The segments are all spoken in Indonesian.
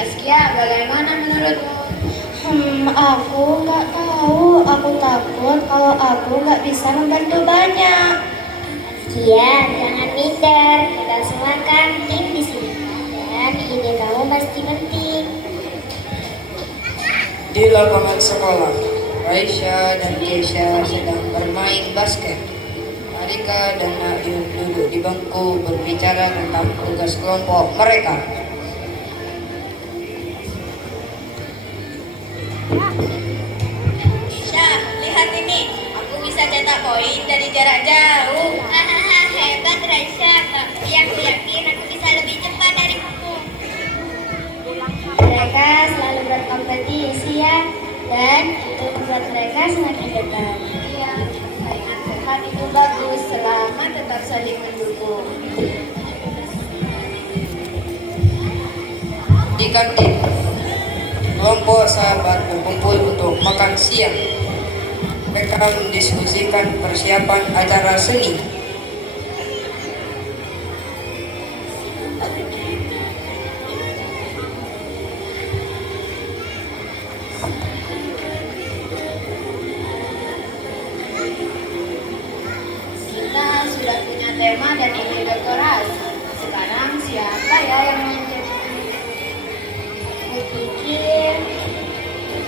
Askia, bagaimana menurutmu? Aku nggak tahu. Aku takut kalau aku nggak bisa membantu banyak. Iya, jangan minder. Kita semua kan tim di sini. Dan ide kamu pasti penting. Di lapangan sekolah, Raisya dan Keisha sedang bermain basket. Arika dan Naim duduk di bangku berbicara tentang tugas kelompok mereka. Isha, lihat ini. Aku bisa cetak poin dari jarak jauh. Hahaha, hebat Raisya. Tapi aku yakin aku bisa lebih cepat dari kamu. Mereka selalu berkompetisi ya. Dan itu membuat mereka semakin dekat. Iya, saingan sehat itu bagus selama tetap saling mendukung. Di kantin, kelompok sahabat berkumpul untuk makan siang. Mereka mendiskusikan persiapan acara seni. Kita sudah punya tema dan ide dekorasi. Sekarang siapa ya yang menjadi? Aku pikir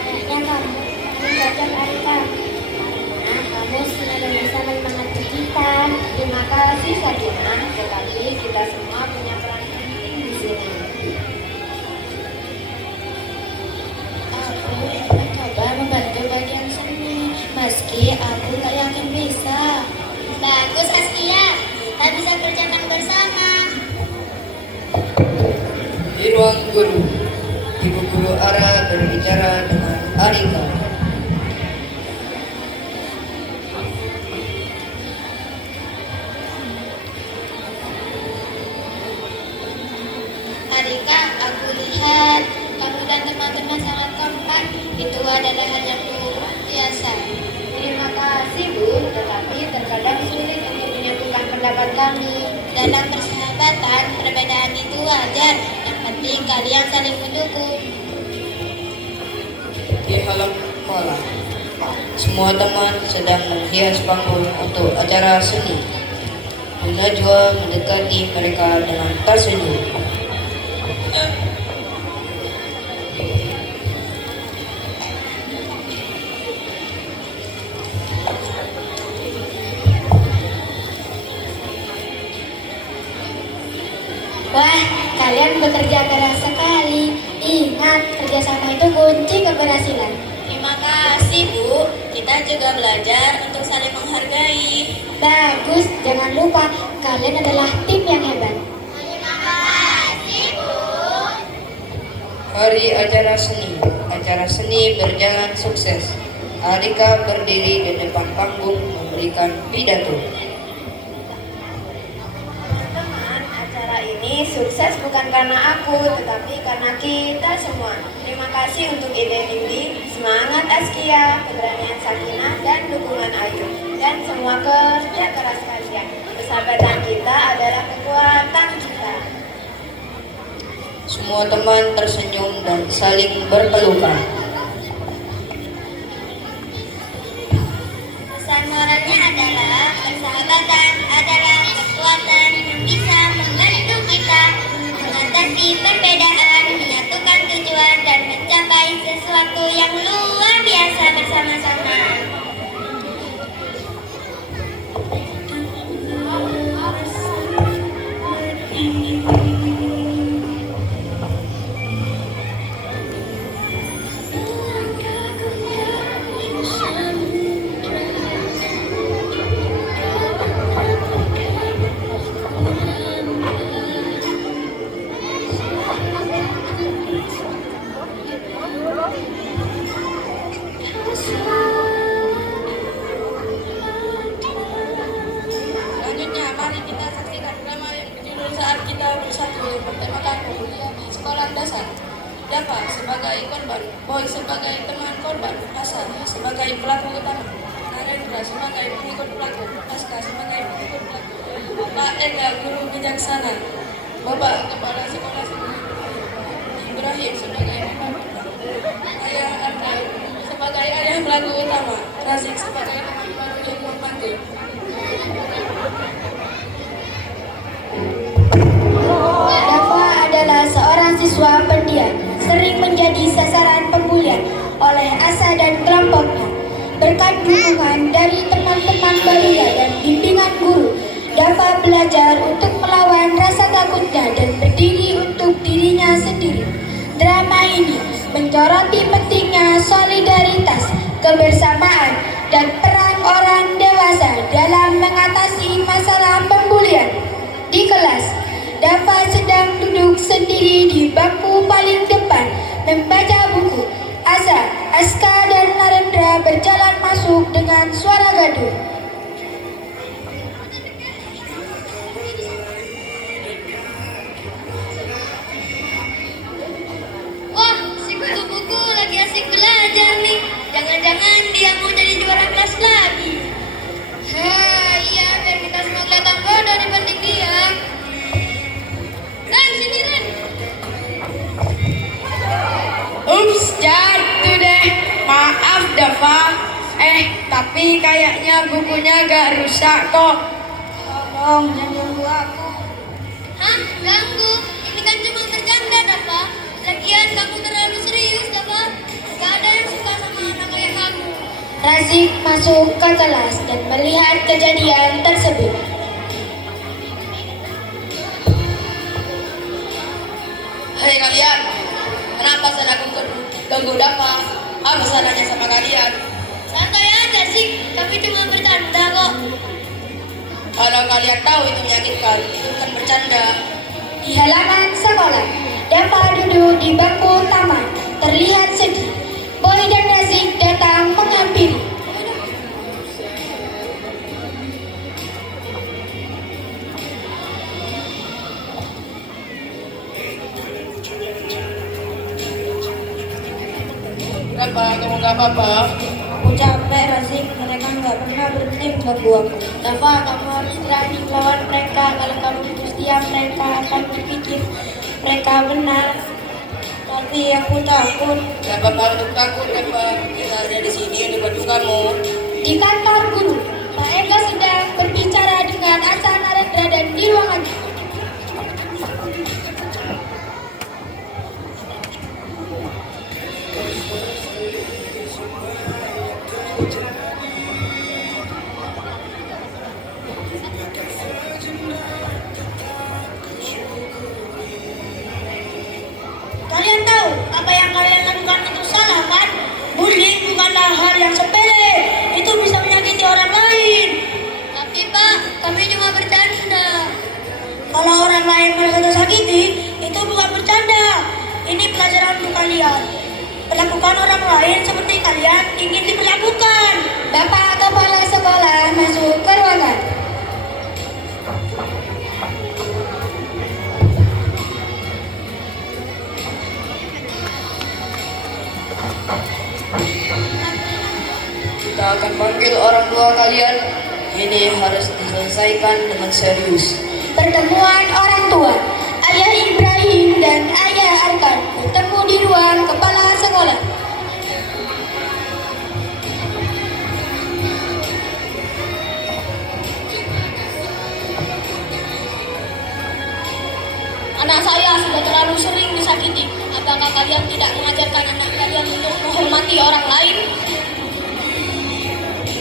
kayaknya kamu cocok Arika. Karena kamu selalu bisa menyemangati kita. Terima kasih Sakina, tetapi kita semua punya peran penting di sini. Aku mencoba membantu bagian seni, meski aku nggak yakin bisa. Bagus Askia, kita bisa kerjakan bersama. Di ruang guru, ibu guru Ara berbicara dengan Arika. Arika, aku lihat kamu dan teman-teman sangat kompak. Itu adalah hal yang luar biasa. Terima kasih Bu, tetapi terkadang sulit untuk menyatukan pendapat kami. Dalam persahabatan, perbedaan itu wajar. Yang penting kalian saling mendukung. Di halaman sekolah, semua teman sedang menghias panggung untuk acara seni. Bu Najwa mendekati mereka dengan tersenyum. Wah, kalian bekerja keras sekali. Ingat, kerjasama itu kunci keberhasilan. Terima kasih Bu, kita juga belajar untuk saling menghargai. Bagus, jangan lupa kalian adalah tim yang hebat. Hari acara seni. Acara seni berjalan sukses. Arika berdiri di depan panggung memberikan pidato. Teman-teman, acara ini sukses bukan karena aku, tetapi karena kita semua. Terima kasih untuk ide Lili, semangat Askia, keberanian Sakina, dan dukungan Ayu. Dan semua kerja keras kalian. Persahabatan kita adalah kekuatan kita. Semua teman tersenyum dan saling berpelukan. Pesan moralnya adalah persahabatan adalah kekuatan yang bisa membantu kita mengatasi perbedaan, menyatukan tujuan dan mencapai sesuatu yang luar biasa bersama-sama. Selanjutnya, mari kita saksikan drama yang berjudul Saat Kita Bersatu yang bertemakan kemudian di sekolah dasar. Java sebagai korban, Boy sebagai teman korban, Hasan sebagai pelaku utama, Narendra sebagai pengikut pelaku, Aska sebagai pengikut pelaku, Pak Ega guru bijaksana, Bapak kepala sekolah Ibrahim sebagai ayah Arkan sebagai ayah pelaku utama, Razik sebagai teman baru yang membantu. Dava adalah seorang siswa pendiam, sering menjadi sasaran pembulian oleh Asa dan kelompoknya. Berkat dukungan dari teman-teman barunya dan bimbingan guru, Dava belajar untuk melawan rasa takutnya dan berdiri untuk dirinya sendiri. Drama ini menyoroti pentingnya solidaritas, kebersamaan, dan peran orang dewasa dalam mengatasi masalah pembulian. Di kelas, Dava sedang duduk sendiri di bangku paling depan membaca buku. Asa, Aska, dan Narendra berjalan masuk dengan suara gaduh. Wah, si kutu buku lagi asik belajar nih. Jangan-jangan dia mau jadi juara kelas lagi. Iya, biar kita semua kelihatan bodoh dibanding dia. Ren, sini Ren. Ups, jatuh deh. Maaf Dava. Tapi kayaknya bukunya gak rusak kok. Tolong, jangan ganggu aku. Hah? Ganggu? Ini kan cuma bercanda, Dava. Lagian kamu terlalu serius, Dava. Gak ada yang suka sama anak kayak kamu. Razik masuk ke kelas dan melihat kejadian tersebut. Hei kalian, kenapa saya ganggu Dava? Apa salahnya sama kalian? Santai aja sih, kami cuma bercanda kok. Kalau kalian tahu itu menyakitkan, itu bukan bercanda. Di halaman sekolah, Dava duduk di bangku taman, terlihat sedih. Boy dan Razik datang menghampiri. Kenapa kamu gak apa-apa? Aku capek, Razik. Mereka nggak pernah berhenti mengganggu aku. Dava, kamu harus berani melawan mereka. Kalau kamu terus diam, mereka akan berpikir mereka benar. Tapi aku takut. Gak apa-apa untuk takut, Dava. Kita ada di sini untuk bantu kamu. Di kantor guru, Pak Ega sedang berbicara dengan Asa, Narendra, dan di ruangan. Kalian tahu apa yang kalian lakukan itu salah kan? Bullying bukanlah hal yang sepele. Itu bisa menyakiti orang lain. Tapi Pak, kami cuma bercanda. Kalau orang lain merasa tersakiti, itu bukan bercanda. Ini pelajaran untuk kalian. Perlakukan orang lain seperti kalian ingin diperlakukan. Bapak kepala sekolah masuk ke ruangan. Kita akan panggil orang tua kalian. Ini harus diselesaikan dengan serius. Pertemuan orang tua. Ayah Ibrahim dan Ayah Arkan bertemu di ruang kepala sekolah. Anak saya sudah terlalu sering disakiti. Apakah kalian tidak mengajarkan anak kalian untuk menghormati orang lain?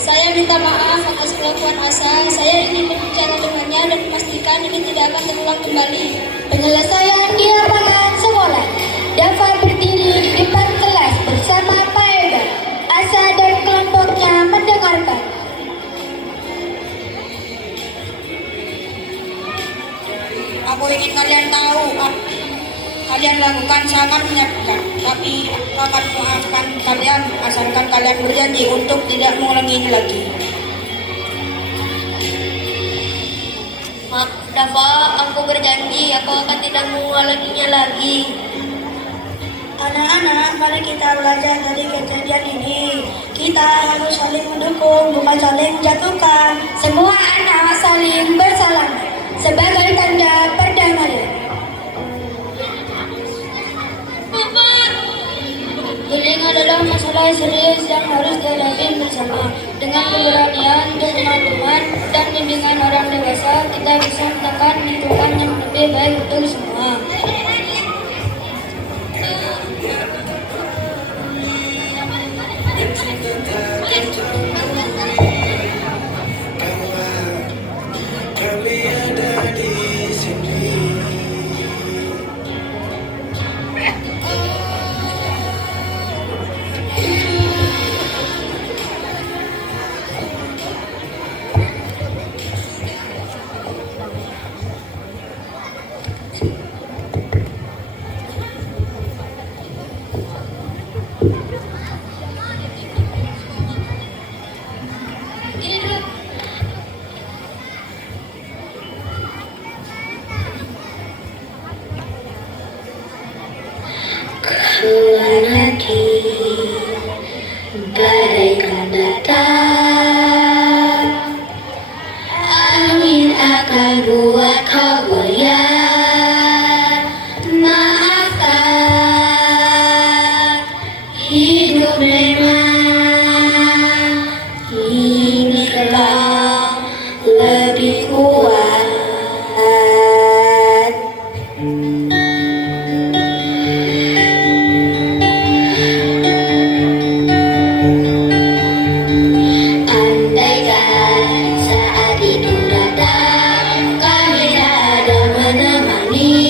Saya minta maaf atas kelakuan Asa. Saya ingin berbicara dengannya dan memastikan ini tidak akan terulang kembali. Penyelesaian di lapangan sekolah. Dava berdiri di depan kelas bersama Pak Ega. Asa dan kelompoknya mendengarkan. Aku ingin kalian tahu, kalian lakukan sangat menyakitkan. Tapi aku akan memaafkan kalian asalkan kalian berjanji untuk tidak mengulanginya lagi. Dava, aku berjanji aku akan tidak mengulanginya lagi. Anak-anak, mari kita belajar dari kejadian ini. Kita harus saling mendukung, bukan saling menjatuhkan. Semua anak saling bersalaman sebagai tanda perdamaian. hal serius yang harus dihadapi bersama. Dengan keberanian untuk teman-teman dan bimbingan orang dewasa, kita bisa menekan lingkungan yang lebih baik untuk semua. Keluar lagi, bagaikan datang, angin akan buat kau goyah. Maafkan, hidup memang ini kelak lebih kuat. Andaikan saat itu datang, kami ada menemani.